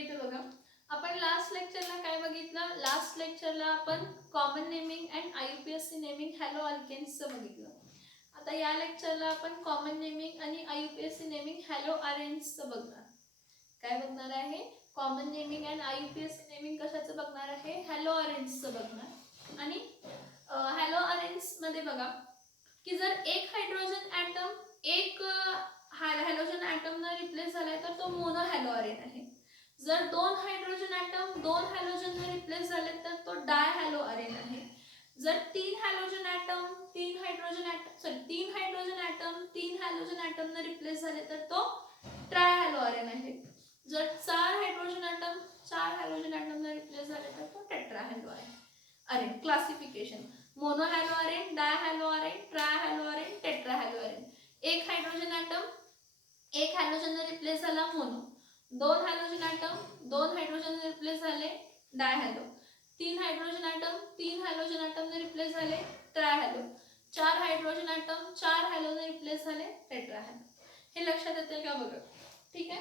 इथे बघा, आपण लास्ट लेक्चरला काय बघितलं? लास्ट लेक्चरला आपण common naming and IUPAC naming halo अल्केन्सचं बघितलं. आता या लेक्चरला आपण कॉमन नेमिंग आणि IUPAC नेमिंग हॅलो अरेन्सचं बघणार. काय बघणार आहे? Common naming and IUPAC naming कशाचं बघणार आहे? हॅलो अरेन्सचं बघणार. आणि हॅलो अरेन्समध्ये बघा की जर एक हायड्रोजन ॲटम एक हॅलोजन ॲटमनं रिप्लेस झालाय तर तो मोनो हॅलो अरेन आहे. जर दोन हायड्रोजन ॲटम दोन हॅलोजनने रिप्लेस झाले तर तो डाय हॅलो अरेन आहे. जर तीन हायड्रोजन ॲटम तीन हॅलोजन ॲटमने रिप्लेस झाले तर तो ट्राय हॅलो अरेन आहे. जर चार हायड्रोजन ॲटम चार हॅलोजन ॲटमने रिप्लेस झाले तर तो tetra halo arene. Classification: mono halo arene, di halo arene, tri halo arene, tetra halo arene. एक हायड्रोजन ॲटम एक हॅलोजनने रिप्लेस झाला मोनो, दोन हायड्रोजन ॲटम दोन हायड्रोजनने रिप्लेस झाले डाय हॅलो, तीन हायड्रोजन ॲटम तीन हॅलोजन ॲटमने रिप्लेस झाले ट्राय हॅलो, चार हायड्रोजन ॲटम चार हॅलोने रिप्लेस झाले टेट्रा हॅलो. हे लक्षात येते का बघा? ठीक आहे.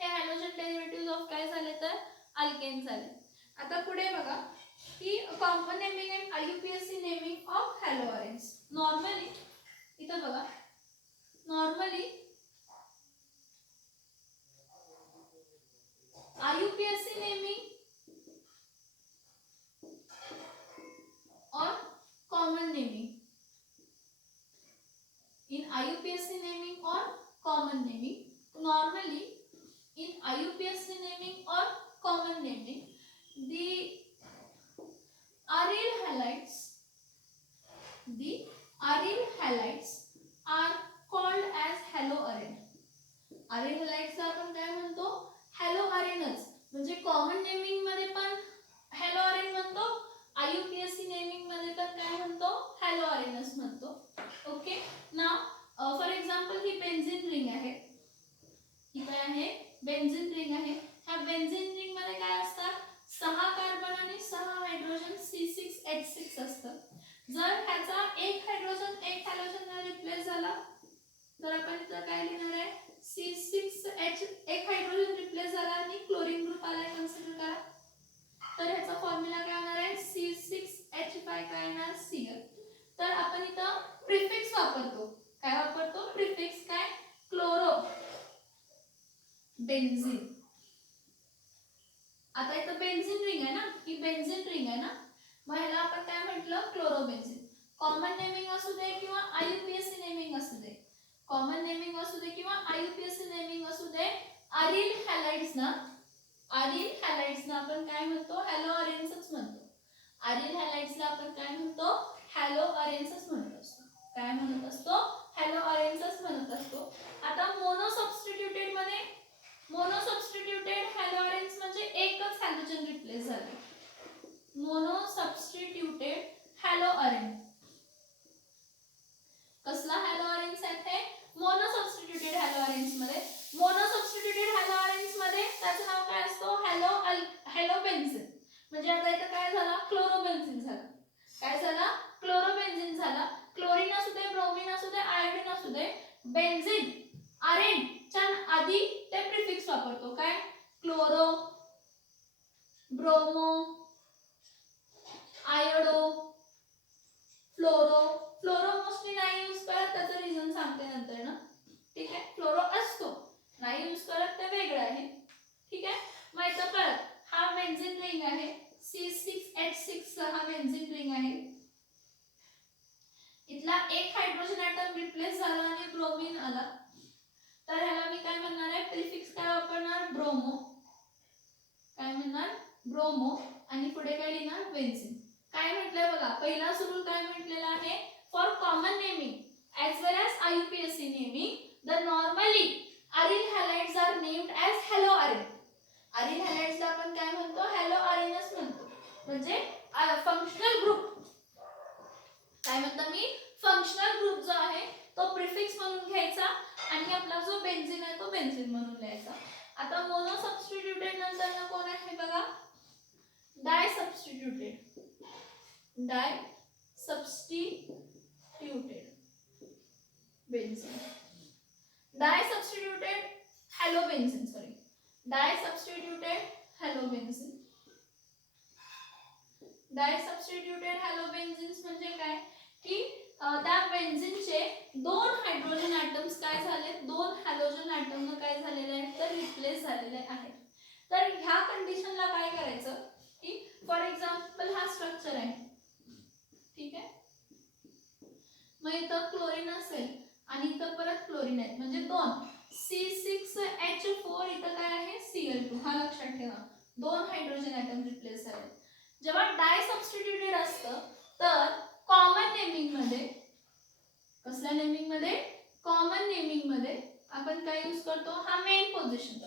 हे हॅलोजन डेरिव्हेटिव्ह ऑफ काय झाले तर अल्केन झाले. आता पुढे बघा की common naming and IUPAC naming of hello arenes. Normally इथं बघा, normally IUPAC naming or common naming. In IUPAC naming or common naming, normally in IUPAC naming or common naming, the aryl halides are called as haloarene. aryl halides ला आपण काय म्हणतो? Hello अरेनच. म्हणजे common naming मध्ये पण hello अरेन म्हणतो, IUPAC naming मध्ये पण काय म्हणतो? हॅलो अरेनच म्हणतो. Okay. Now for example he benzene ring आहे. ही काय आहे? बेन्झीन रिंग आहे. ह्या बेन्झीन रिंग मध्ये काय असतात? 6 कार्बन आणि 6 हायड्रोजन C6H6 असतं. जर ह्याचा एक हायड्रोजन एक हॅलोजन रिप्लेस झाला तर आपण इथं काय लिहिणार आहे? C6H एक हायड्रोजन रिप्लेस झाला आणि क्लोरीन ग्रुप आलाय कन्सिडर करा. तर ह्याचा फॉर्म्युला काय होणार आहे? C6H5 काय येणार? Cl. तर आपण इथं प्रिफिक्स वापरतो. काय वापरतो? प्रिफिक्स काय? Chloro benzene. आता इथं बेन्झीन रिंग आहे ना, ही बेन्झीन रिंग आहे ना, मग ह्याला आपण काय म्हटलं? क्लोरोबेन्झीन. कॉमन नेमिंग असू दे किंवा IUPAC नेमिंग असू दे, कॉमन नेमिंग असू दे किंवा IUPAC नेमिंग असू दे, अरिल हॅलाइड्स ना आपण काय म्हणतो? हॅलो अरेन्सच म्हणतो. अरिल हॅलाइड्सला आपण काय म्हणतो? हॅलो अरेन्सच म्हणत असतो. काय म्हणत असतो? हॅलो अरेन्सच म्हणत असतो. आता मोनो सबस्टिट्यूटेड हॅलो अरेन्स म्हणजे एकच हॅलोजन रिप्लेस झाले. Mono substituted halo arene. कसला हॅलो अरेन्स आहे? मोनो सबस्टिट्यूटेड हॅलो अरेन्स मध्ये. मोनो सबस्टिट्यूटेड हॅलो अरेन्स मध्ये त्याचं नाव काय असतो? Halo benzene. म्हणजे आता इथं काय झाला? क्लोरोबेन्झीन झाला. काय झाला? क्लोरोबेन्झीन झाला. क्लोरीन असू दे, ब्रोमीन असू दे, आयोडीन असू दे, बेन्झीन अरेन च्या आधी ते प्रिफिक्स वापरतो. काय? क्लोरो, ब्रोमो, आयोडो, फ्लोरो. फ्लोरो मोस्टली नाही यूज करत, त्याचं रिझन सांगते नंतर ना. ठीक आहे. फ्लोरो असतो, नाही यूज करत, ते वेगळं आहे. ठीक आहे. मग इथं परत हा बेन्झीन रिंग आहे. C6H6 हा बेन्झीन रिंग आहे. इथला एक हायड्रोजन ॲटम रिप्लेस झाला आणि ब्रोमीन आला तर ह्याला मी काय म्हणणार आहे? प्रिफिक्स काय वापरणार? ब्रोमो. काय म्हणणार? ब्रोमो. आणि पुढे काय लिहिणार? बेन्झीन. काय म्हटलंय बघा, पहिलाच रूल काय म्हटलेला आहे? For common naming as well as IUPAC naming, the normally aryl halides are named as haloarene. aryl halides ला आपण काय म्हणतो? हॅलोअरेनच म्हणतो. म्हणजे फंक्शनल ग्रुप काय म्हणतो मी? फंक्शनल ग्रुप जो आहे तो प्रिफिक्स म्हणून घ्यायचा आणि आपला जो बेन्झीन आहे तो बेन्झीन म्हणून लिहायचा. आता मोनो सबस्टिट्यूटेड नंतर कोण आहे बघा? डाय सबस्टिट्यूटेड बेन्झीन. डाय सबस्टिट्यूटेड हॅलो बेन्झीन, सॉरी, डाय सबस्टिट्यूटेड हॅलोबेन्झीन. डायसब्स्टिट्यूटेड हॅलोबेन्झीन्स म्हणजे काय की त्या बेन्झीनचे 2 हायड्रोजन ॲटम्स काय झाले, 2 हॅलोजन ॲटम काय झालेले आहेत तर रिप्लेस झालेले आहेत. तर ह्या कंडिशनला काय करायचं की फॉर एक्झाम्पल हा स्ट्रक्चर आहे, ठीक आहे, मग इथं क्लोरीन असेल आणि इथं परत क्लोरीन आहे म्हणजे 2 C6H4 इथं काय आहे Cl2. हा लक्षात ठेवा, 2 हायड्रोजन ॲटम रिप्लेस झाले. जेव्हा डायसब्स्टिट्यूटेड असतं तर कॉमन नेमिंग मध्ये, कसल्या नेमिंग मध्ये, कॉमन नेमिंग मध्ये आपण काय यूज करतो, हा मेन पोझिशन,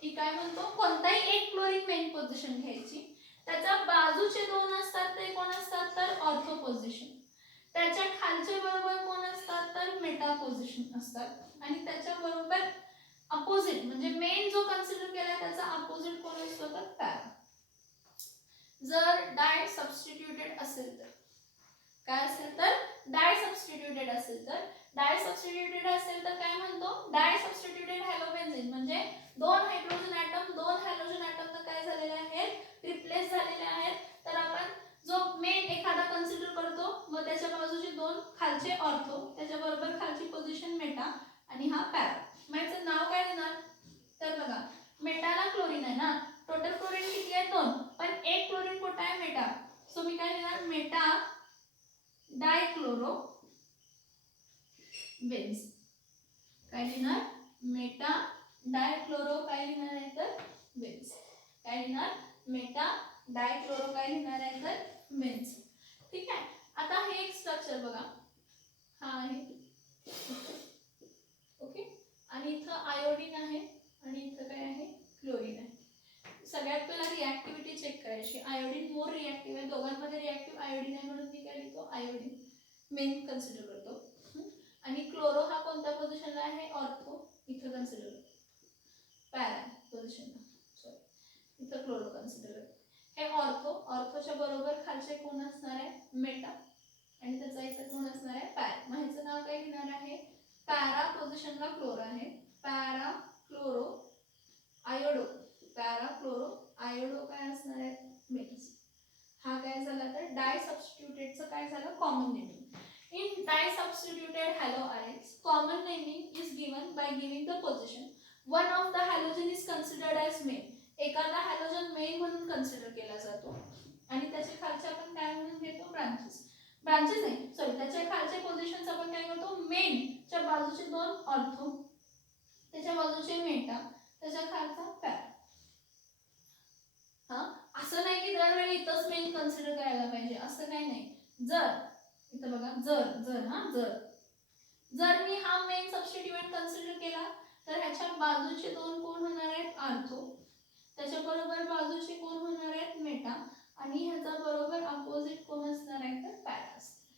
की काय म्हणतो कोणताही एक क्लोरीन मेन पोझिशन घ्यायची, त्याच्या बाजूचे 2 असतात ते कोण असतात तर ऑर्थो पोझिशन, त्याच्या खालचे बरोबर कोण असतात तर मेटा पोझिशन असतात, आणि त्याच्या बरोबर अपोजिट म्हणजे मेन जो कन्सिडर केला त्याचा अपोजिट कोण असतो तर पॅरा. जर डाय सबस्टिट्यूटेड असेल तर काय असेल तर डाय सबस्टिट्यूटेड असेल तर, डाय सबस्टिट्यूटेड असेल तर काय म्हणतो डाय सबस्टिट्यूटेड हॅलोबेन्झीन म्हणजे 2 हायड्रोजन ॲटम 2 हॅलोजन ॲटम काय झालेले आहेत रिप्लेस झालेले आहेत. तर आपण जो मेन एखादा कन्सिडर करतो मग त्याच्या बाजूचे 2 खालचे ऑर्थो, त्याच्या बरोबर खालची पोझिशन मेटा आणि हा पॅरा. मग याचं नाव काय देणार तर बघा मेटाला क्लोरीन आहे ना, टोटल क्लोरीन किती आहे 2, पण एक क्लोरीन कुठे आहे मेटा, सो मी काय देणार मेटा डायक्लोरो बेन्झ. काय लिहिणार मेटा डायक्लोरो काय लिहिणार आहे तर बेन्झ. काय लिहिणार मेटा डायक्लोरो काय लिहिणार आहे तर बेन्झ. ठीक आहे. आता हे एक स्ट्रक्चर बघा, हा आहे ओके, आणि इथं आयोडीन आहे आणि इथं काय आहे क्लोरीन आहे. सगळ्यात पहिला रिॲक्टिव्हिटी चेक करायची, आयोडीन मोर रिॲक्टिव्ह आहे, दोघांमध्ये रिॲक्टिव्ह आयोडीन आहे म्हणून मी काय लिहितो आयोडीन मेन कन्सिडर करतो. आणि क्लोरो हा कोणत्या पोझिशनला आहे ऑर्थो, इथं कन्सिडर पॅरा पोझिशनला, सॉरी इथं क्लोरो कन्सिडर करतो. हे ऑर्थो, ऑर्थोच्या बरोबर खालचे कोण असणार आहे मेटा आणि त्याचा इथं कोण असणार आहे पॅरा. मग ह्याचं नाव काय लिहिणार आहे पॅरा पोझिशनला क्लोरो आहे, para chloro iodo, para chloro iodo काय असणार आहे बेन्झ. हा काय झाला तर डाय सबस्टिट्यूटेडचं काय झालं common naming. In disubstituted haloarenes, common naming is given by giving the position. One of the halogen is considered as main. एखादा हॅलोजन मेन म्हणून कन्सिडर केला जातो आणि त्याच्या खालचे आपण काय म्हणून घेतो ब्रांचेस, ब्रांचेस नाही सॉरी त्याच्या खालचे पोझिशन्स आपण काय करतो मेन च्या बाजूचे 2 ऑर्थो, त्याच्या बाजूचे मेटा, त्याच्या खालचा पॅरा. हा असं नाही की दरवेळी इथंच मेन कन्सिडर करायला पाहिजे असं काही नाही. जर इथं बघा जर मी हा मेन सबस्टिट्यूएंट कन्सिडर केला तर ह्याच्या बाजूचे 2 कोण होणार आहेत ऑर्थो, त्याच्या बरोबर बाजूचे कोण होणार आहेत मेटा आणि ह्याचा बरोबर अपोजिट कोण असणार आहे तर पॅरा असणार.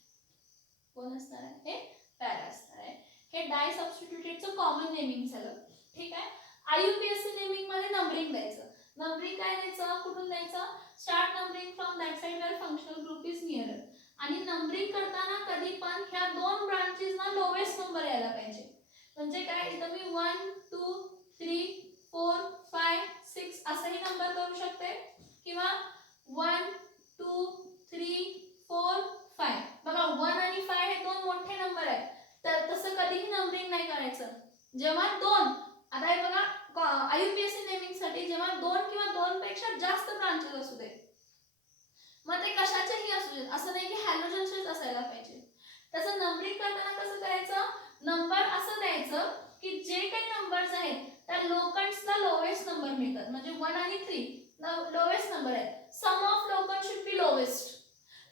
कोण असणार आहे हे पॅरा असणार आहे. हे डाय सबस्टिट्यूटेडचं कॉमन नेमिंग झालं. ठीक आहे. आययुपीएससी नेमिंग मध्ये नंबरिंग द्यायचं. नंबरिंग काय द्यायचं कुठून द्यायचं start numbering from that side where functional group is nearer. आणि नंबरिंग करताना कधी पण ह्या 2 ब्रांचेसना लोवेस्ट नंबर यायला पाहिजे. म्हणजे काय इथं मी 1 2 3 4 5 6 असाही नंबर करू शकते किंवा 1 2 3 4 5. बघा 1 आणि 5 हे 2 मोठे नंबर आहेत तर तसं कधीही नंबरिंग नाही करायचं. जेव्हा 2 आता हे बघा आययुपीएससी नेमिंग साठी जेव्हा 2 किंवा 2 पेक्षा जास्त ब्रांचेस असू दे मग ते कशाचेही असू देत असं नाही की हॅलोजनचेच असायला पाहिजे. त्याचं नंबरिंग करताना कसं करायचं नंबर असं द्यायचं की जे काही नंबर्स आहेत त्या लोकंड्सला लोवेस्ट नंबर मिळतात. म्हणजे 1 आणि 3 लोवेस्ट नंबर आहेत. Sum of locants should be lowest.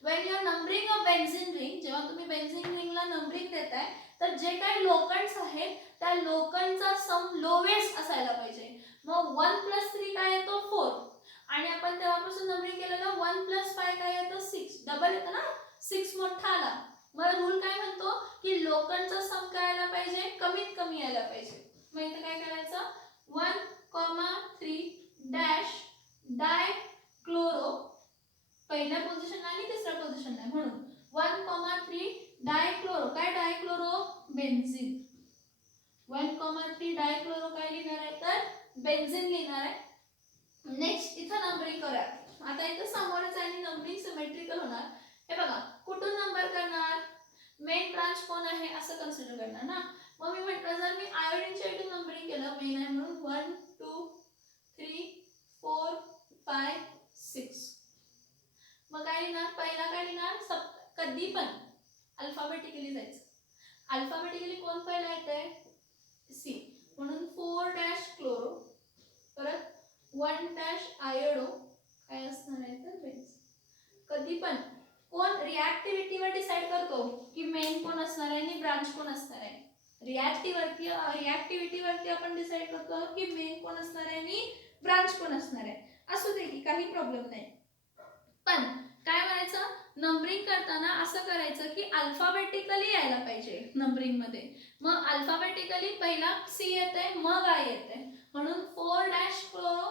When you are numbering a benzene ring, जेव्हा तुम्ही बेन्झीन रिंगला नंबरिंग देताय तर जे काही लोकंड्स आहेत त्या लोकंडचा सम लोवेस्ट असायला पाहिजे. मग 1 + 3 काय येतो 4 आणि आपण तेव्हापासून नंबरिंग केलेलं 1 + 5 काय येतं 6 डबल येतं ना 6 मोठा आला. मग रूल काय म्हणतो की लोकंडचा सम काय यायला पाहिजे कमीत कमी यायला पाहिजे. मग इथे काय करायचं 1,3 डॅश डाय क्लोरो पहिल्या पोझिशनला आणि तिसऱ्या पोझिशनला म्हणून 1,3 डायक्लोरो काय डायक्लोरो बेन्झीन. 1,3 डायक्लोरो काय लिहिणार आहे तर बेन्झीन लिहिणार आहे. नेक्स्ट इथं नंबरिंग करूया. आता इथं समोरच आणि नंबरिंग सिमेट्रिकल होणार. हे बघा कुठून नंबर करणार, मेन ब्रांच कोण आहे असं कन्सिडर करणार ना. मग मी म्हटलं जर मी आयोडीनच्या इथून नंबरिंग केलं मेन आहे म्हणून 1 2 3 4 5 6. मग काय लिहिणार, पहिला काय लिहिणार, कधी पण अल्फाबेटिकली जायचं. अल्फाबेटिकली कोण पहिला येतंय, सी, म्हणून 4 डॅश क्लोरो, परत 1 डॅश आयोडो, काय असणार आहे तर बेन्झीन. कधी पण कोण रिॲक्टिव्हिटीवर डिसाइड करतो की मेन कोण असणार आहे आणि ब्रांच कोण असणार आहे. रिॲक्टिव्हिटीवरती आपण डिसाइड करतो की मेन कोण असणार आहे आणि ब्रांच कोण असणार आहे. असू दे की काही प्रॉब्लेम नाही. पण काय म्हणायचं, नंबरिंग करताना असं करायचं की अल्फाबेटिकली यायला पाहिजे नंबरिंग मध्ये. मग अल्फाबेटिकली पहिला सी येते मग आय येते, म्हणून 4 dash chloro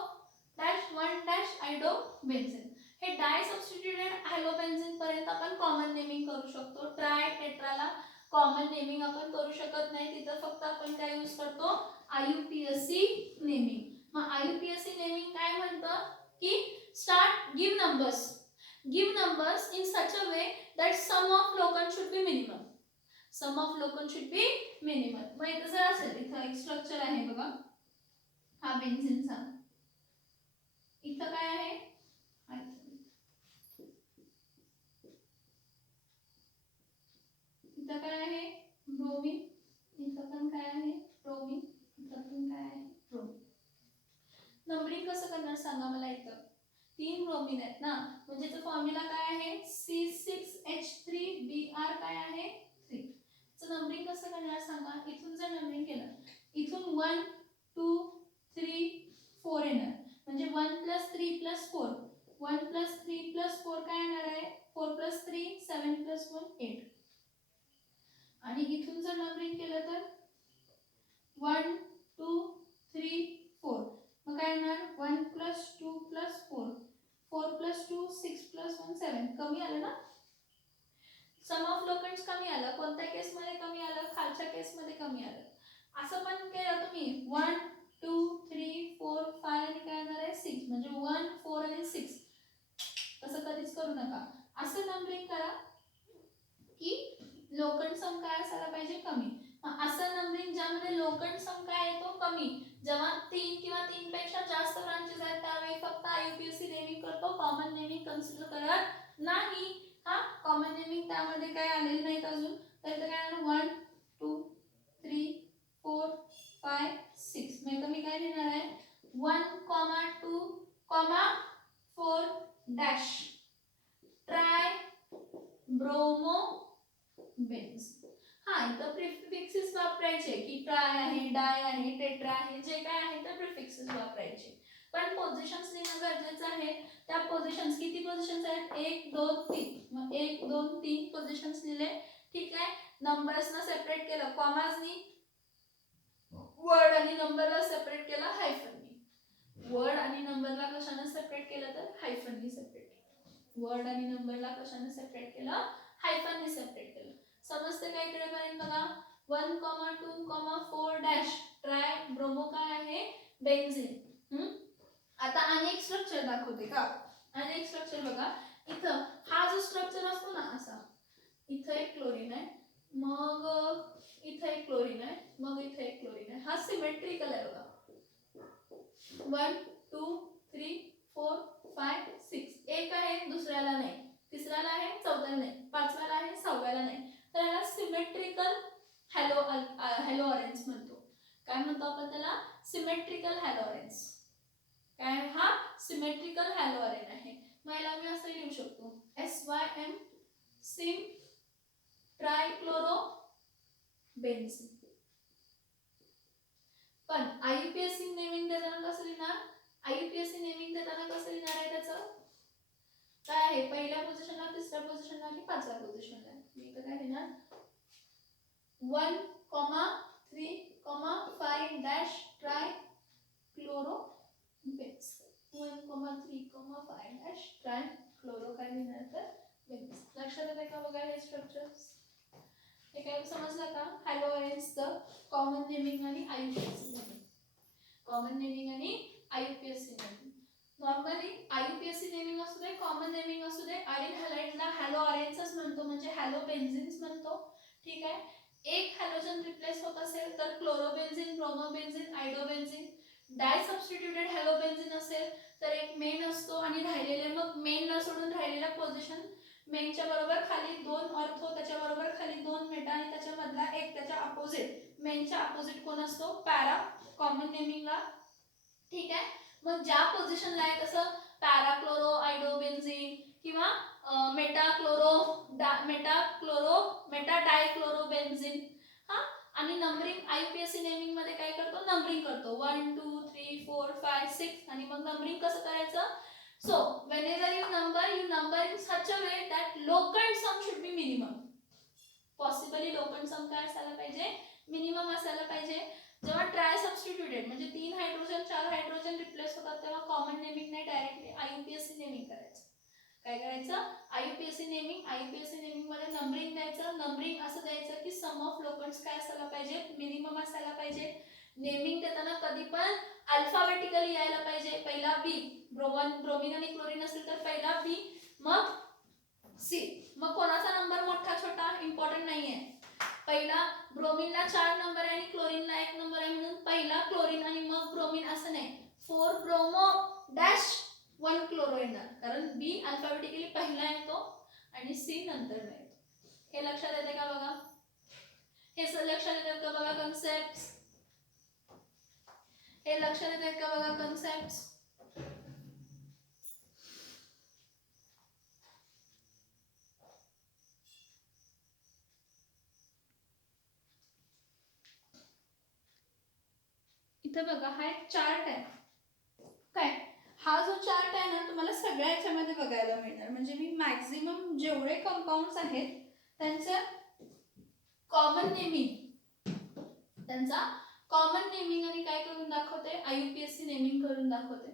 dash 1 dash iodo benzene. हे डाय सबस्टिट्यूटेड हॅलोबेन्झीन पर्यंत आपण कॉमन नेमिंग करू शकतो. ट्राय टेट्राला कॉमन नेमिंग आपण करू शकत नाही, तिथं फक्त आपण काय यूज करतो, IUPAC नेमिंग. मग IUPAC नेमिंग काय म्हणतं की start give numbers in such a way that sum of locant should be minimal. Sum of locant should be minimal. मग इथं जर असेल, इथं एक स्ट्रक्चर आहे बघा हा बेन्झीनचा, इथं काय आहे, इथं काय आहे ब्रोमीन, इथं पण काय आहे ब्रोमीन, इथं पण काय आहे ब्रोमीन. नंबरिंग कसं करणार सांगा मला. इथं 3 ब्रोमीन आहेत ना, म्हणजे तो फॉर्म्युला काय आहे C6H3Br काय आहे 3. तर नंबरिंग कसं करणार सांगा. इथून जर नंबरिंग केलं, इथून 1 2 3 4 येणार, म्हणजे 1 + 3 + 4, 1 + 3 + 4 काय येणार आहे 4 + 3 7 + 1 8. आणि इथून जर नंबरिंग केलं तर 1 2 3 4, मग काय येणार 1 + 2 + 4, 4 + 2 6 + 1 7. कमी आलं ना, सम ऑफ लोकंट्स कमी आलं. कोणत्या केसमध्ये कमी आलं, खालच्या केसमध्ये कमी आलं. असं पण केलं तुम्ही 1 2 3 4 5 आणि काय येणार आहे 6, म्हणजे 1 4 आणि 6. तसं कधीच करू नका. असं नंबरिंग करा की लोकंट सम काय असायला पाहिजे कमी. असं नंबरिंग ज्यामध्ये लोकंट सम काय येतो कमी, जेव्हा 3 किंवा 3 पेक्षा जास्त ब्रांचेस आहेत त्यावेळी फक्त IUPAC नेमिंग करतो, कॉमन नेमिंग कन्सिडर करत नाही. हा कॉमन नेमिंग त्यामध्ये काय आलेलं नाहीत अजून, तर इथं काय 1 2 3 4 5 6. मग इथं मी काय लिहिणार आहे 1 2 4 डॅश ट्राय ब्रोमो बेन्झीन. हा इथं प्रिफिक्सेस वापरायचे की ट्राय आहे, डाय आहे, टेट्रा आहे, जे काय आहे ते प्रिफिक्सेस वापरायचे. पण पोझिशन्स लिहिणं गरजेचं आहे. त्या पोझिशन्स किती पोझिशन्स आहेत 1 2 3, मग 1 2 3 पोझिशन्स लिहिले. ठीक आहे, नंबर्सना सेपरेट केलं कॉमाजनी, वर्ड आणि नंबरला सेपरेट केलं हायफननी. वर्ड आणि नंबरला कशाने सेपरेट केलं तर हायफननी सेपरेट केलं. वर्ड आणि नंबरला कशाने सेपरेट केलं, हायफननी सेपरेट केलं. समजते काय इकडे पर्यंत बघा. 1 2 4 डॅश ट्राय ब्रोमो काय आहे बेन्झीन. आता अनेक स्ट्रक्चर दाखवते का. अनेक स्ट्रक्चर बघा, इथं हा जो स्ट्रक्चर असतो ना असा, इथं एक क्लोरीन आहे, मग इथं एक क्लोरीन आहे, मग इथं एक क्लोरीन आहे. हा सिमेट्रिकल आहे बघा. 1 2 3 4 5 6. एक आहे दुसऱ्याला नाही, तिसऱ्याला आहे चौथ्याला नाही, पाचव्याला आहे सहाव्याला नाही. तर याला सिमेट्रिकल हॅलो ऑरेंज म्हणतो. काय म्हणतो आपण त्याला, सिमेट्रिकल हॅलो ऑरेंज. काय हा सिमेट्रिकल हॅलो ऑरेंज आहे. मग याला मी असं लिहू शकतो SYM सिम ट्रायक्लोरो बेन्झीन. पण IUPAC नेमिंग देताना कसं लिहिणार, IUPAC नेमिंग देताना कसं लिहिणार आहे त्याचं काय आहे, पहिल्या पोझिशनला, तिसऱ्या पोझिशनला आणि पाचव्या पोझिशनला. मी इथं काय लिहिणार 1 3 5 dash try chloro benzene. 1 3 5 dash try chloro काय लिहिणार तर बेन्झीन. लक्षात येते का बघा हे स्ट्रक्चर्स. हे काय समजलं का, हॅलो ऑरेंजचं कॉमन नेमिंग आणि IUPAC नेमिंग. कॉमन नेमिंग आणि IUPAC naming. Normally IUPAC naming असू दे, कॉमन नेमिंग असू दे, अरेन हॅलाइडला हॅलो अरेन्सच म्हणतो, म्हणजे हॅलो बेन्झिन्स म्हणतो. ठीक आहे. एक हॅलोजन रिप्लेस होत असेल तर क्लोरोबेन्झिन, ब्रोमोबेन्झिन, आयडोबेन्झिन. डाय सबस्टिट्यूटेड हॅलोबेन्झिन असेल तर एक मेन असतो आणि राहिलेले मग मेनला सोडून राहिलेल्या पोझिशन मेनच्या बरोबर खाली 2 ऑर्थो, त्याच्या बरोबर खाली 2 मेटा आणि त्याच्यामधला एक त्याच्या अपोजिट मेनच्या अपोजिट कोण असतो? पॅरा कॉमन नेमिंगला. ठीक आहे. मग ज्या पोझिशनला आहे तसं पॅराक्लोरो आयडोबेन्झिन किंवा मेटा डायक्लोरोबेन्झिन. हा. आणि नंबरिंग IUPAC नेमिंग मध्ये काय करतो? नंबरिंग करतो 1 2 3 4 5 6. आणि मग नंबरिंग कसं करायचं? So whenever you number in such a way that locant sum should be minimum. Possibly locant sum काय असायला पाहिजे? मिनिमम असायला पाहिजे. जेव्हा ट्राय सबस्टिट्यूटेड म्हणजे 3 हायड्रोजन 4 हायड्रोजन रिप्लेस होतात तेव्हा कॉमन नेमिंग नाही, डायरेक्टली IUPAC नेमिंग करायचं. काय करायचं? IUPAC नेमिंग मध्ये नंबरिंग द्यायचं. नंबरिंग असं द्यायचं की सम ऑफ लोकंट्स काय असायला पाहिजे? मिनिमम असायला पाहिजे. नेमिंग देताना कधी पण अल्फाबेटिकली यायला पाहिजे. पहिला B, ब्रोमिन आणि क्लोरीन असेल तर पहिला B, मग C. मग कोणाचा नंबर मोठा छोटा इम्पॉर्टंट नाहीये. पहिला ब्रोमिनला 4 नंबर आहे आणि क्लोरीनला 1 नंबर आहे म्हणून पहिला क्लोरीन आणि मग ब्रोमिन असं नाही. 4 ब्रोमो डॅश 1 क्लोरो येणार, कारण B अल्फाबेटिकली पहिला येतो आणि C नंतर येतो. हे लक्षात येते का बघा? हे लक्षात येतात का बघा कन्सेप्ट? हे लक्षात येतात का बघा कन्सेप्ट? इथे बघा हा एक चार्ट आहे. काय? हा जो चार्ट आहे ना तुम्हाला सगळ्या याच्यामध्ये बघायला मिळणार. म्हणजे मी मॅक्झिमम जेवढे कंपाऊंड्स आहेत त्यांचं कॉमन नेमिंग आणि काय करून दाखवते? IUPAC नेमिंग करून दाखवते.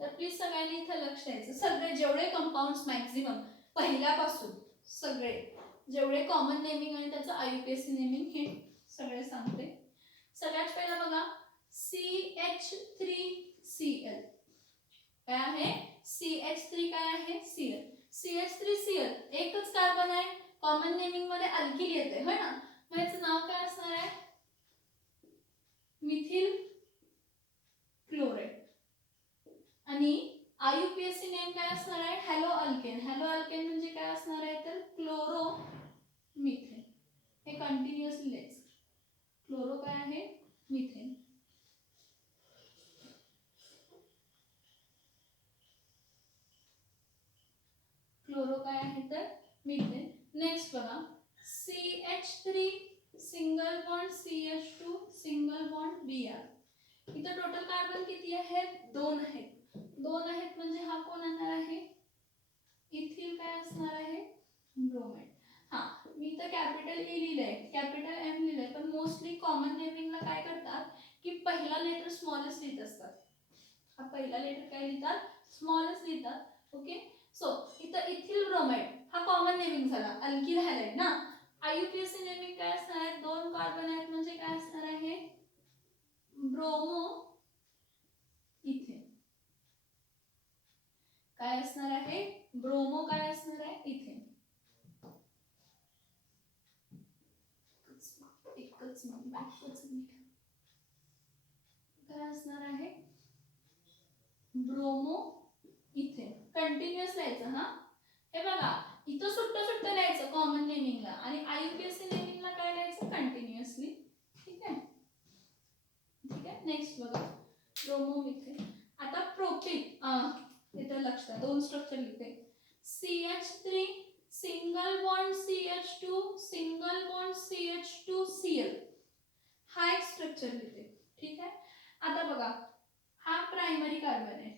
तर प्लीज सगळ्यांनी इथे लक्ष द्यायचं. सगळे जेवढे कंपाऊंड्स मॅक्झिमम पहिल्यापासून सगळे जेवढे कॉमन नेमिंग आणि त्याचं IUPAC नेमिंग हे सगळे सांगते. सगळ्यात पहिला बघा CH3Cl काय आहे? CH3 काय आहे? Cl. CH3Cl एकच कार्बन आहे. कॉमन नेमिंग मध्ये अल्किल येते है ना. मग याचं नाव काय असणार आहे? Methyl chloride. आणि IUPAC नेम काय असणार आहे? Hello alkane. हॅलो अल्केन म्हणजे काय असणार आहे? तर क्लोरो मिथेन. हे कंटिन्युअसली लिहायचं. क्लोरो काय आहे? मिथेन. क्लोरो काय आहे? तर मिथेन. नेक्स्ट बघा CH3 single bond CH2 single bond Br. इथं टोटल कार्बन किती आहेत? 2 आहेत. 2 आहेत म्हणजे हा कोण येणार आहे? इथिल काय असणार आहे? ब्रोमाइड. हा मी इथं कॅपिटल E लिहिलंय, कॅपिटल M लिहिलंय, पण मोस्टली कॉमन नेमिंगला काय करतात की पहिला लेटर स्मॉलेस्ट लिहित असतात. हा पहिला लेटर काय लिहितात? स्मॉलेस्ट लिहितात. ओके. सो इथं इथिल ब्रोमाइड हा कॉमन नेमिंग झाला. अल्किल हॅलाइड ना. IUPAC नेमिंग काय असणार आहे? 2 कार्बन आहेत म्हणजे काय असणार आहे? Bromo ethane. काय असणार आहे? ब्रोमो काय असणार आहे? इथेन. एकच मिनिट काय असणार आहे? Bromo ethane. कंटिन्युअस लिहायचं हा. हे बघा इथं सुट्ट लिहायचं कॉमन नेमिंगला आणि IUPAC नेमिंगला काय लिहायचं? कंटिन्युअसली. ठीक आहे. ठीक आहे. नेक्स्ट बघा ब्रोमो इथेन. आता प्रोपीन इथं लक्षात 2 स्ट्रक्चर लिहिते. CH3 single bond CH2 single bond CH2Cl. हा एक स्ट्रक्चर लिहिते. ठीक आहे. आता बघा हा प्रायमरी कार्बन आहे.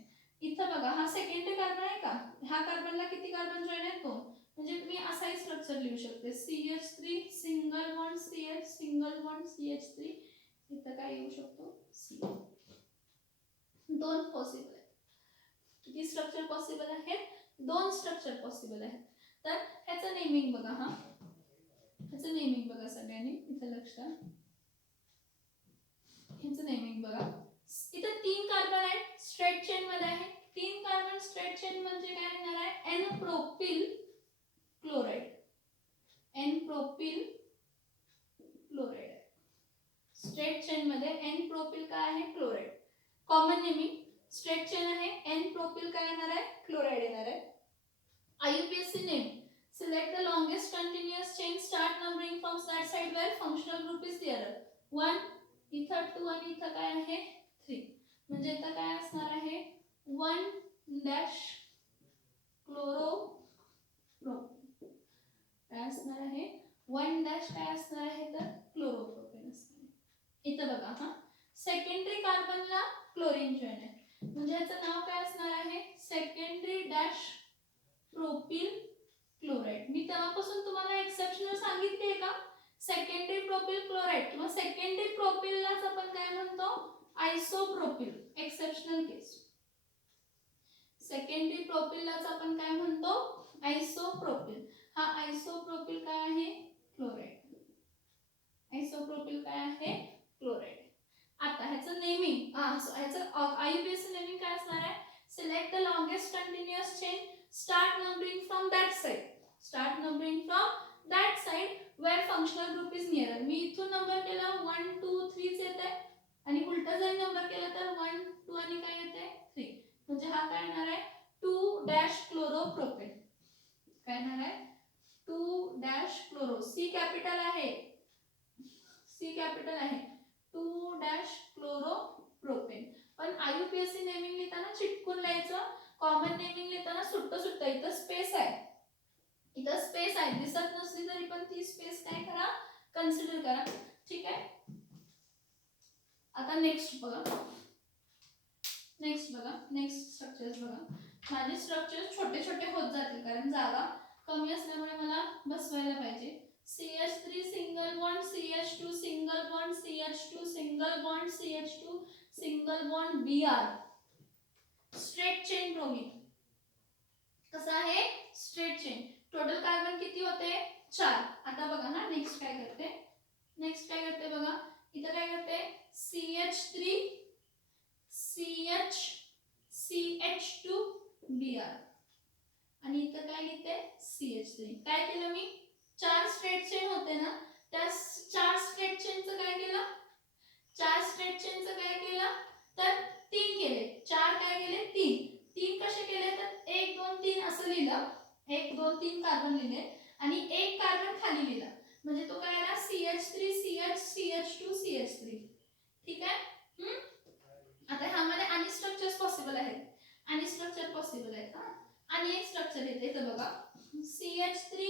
इथं बघा हा सेकंडरी कार्बन आहे का? ह्या कार्बनला किती कार्बन जॉईन आहेत? 2. म्हणजे मी असाही स्ट्रक्चर लिहू शकते CH3 single bond CH single bond CH3. इथं काय येऊ शकतो? C. 2 पॉसिबल आहेत. किती स्ट्रक्चर पॉसिबल आहेत? 2 स्ट्रक्चर पॉसिबल आहेत. तर ह्याचं नेमिंग बघा. ह्याचं नेमिंग बघा सगळ्यांनी इथं लक्षात. ह्याचं नेमिंग बघा. इथं 3 कार्बन आहेत, स्ट्रेट चेन मध्ये आहे. 3 carbon propyl chloride, n propyl chloride. Straight chain मध्ये एन प्रोपिल काय आहे, chloride. Common naming straight chain आहे, एन प्रोपिल काय येणार आहे, क्लोराइड येणार आहे. IUPAC name, select the longest continuous chain, start numbering from that side where functional group is nearer. 1 इथं 2 आणि इथं काय आहे 3. म्हणजे इथं काय असणार आहे 1 डॅश क्लोरो प्रोपेन. काय असणार आहे 1 डॅश काय असणार आहे तर क्लोरोप्रोपेन असणार आहे. इथं बघा हा सेकंडरी कार्बनला क्लोरीन जॉइन आहे म्हणजे याचं नाव काय असणार आहे सेकंडरी डॅश प्रोपिल क्लोराइड. मी तेव्हापासून तुम्हाला एक्सेप्शनल सांगितले का सेकंडरी प्रोपिल क्लोराइड किंवा सेकंडरी प्रोपिललाच आपण काय म्हणतो आयसोप्रोपिल. एक्सेप्शनल केस सेकंडरी प्रोपिललाच आपण काय म्हणतो आयसोप्रोपिल. हा आयसोप्रोपिल काय आहे क्लोराइड. आयसोप्रोपिल काय आहे क्लोराइड. आता ह्याचं नेमिंग ह्याचं IUPAC नेमिंग काय असणार आहे select the longest continuous chain, start numbering from that side. Start numbering from that side where functional group is near. मी इथून नंबर केला 1 2 3 च येते आणि उलटा जर नंबर केला तर 1 2 आणि काय येते 3. म्हणजे हा काय येणार आहे 2 डॅश क्लोरोप्रोपेन. काय येणार आहे 2 डॅश क्लोरो. सी कॅपिटल आहे, सी कॅपिटल आहे 2 डॅश क्लोरोप्रोपेन. पण IUPAC नेमिंग लिहिताना चिटकून लिहायचं. कॉमन नेमिंग लिहिताना सुट्ट सुट्ट. इथं स्पेस आहे, इथं स्पेस आहे, दिसत नसली तरी पण ती स्पेस काय करा कन्सिडर करा. ठीक आहे. आता नेक्स्ट बघा, नेक्स्ट स्ट्रक्चर्स बघा. माझे स्ट्रक्चर्स छोटे छोटे होत जातील कारण जागा कमी असल्यामुळे मला बसवायला पाहिजे. CH3 single bond CH2 single bond CH2 single bond CH2 single bond Br. Straight chain bromine. कसं आहे स्ट्रेट चेन. टोटल कार्बन किती होते 4. आता बघा हा नेक्स्ट काय करते बघा. इथं काय करते CH3 CH2 Br आणि इथं काय लिहिते CH3. काय केलं मी 4 स्ट्रेट चेन होते ना त्या 4 स्ट्रेट चेनचं काय केलं 4 स्ट्रेट चेनचं काय केलं तर 3 केले. 4 काय केले 3 कसे केले तर 1 2 3 असं लिहिलं. 1 2 3 कार्बन लिहिले आणि एक कार्बन खाली लिहिला म्हणजे तो काय आला CH3 CH CH2 CH3. ठीक आहे. आता ह्यामध्ये आणि स्ट्रक्चर्स पॉसिबल आहेत, आणि स्ट्रक्चर पॉसिबल आहेत. आणि एक स्ट्रक्चर येते इथं बघा CH3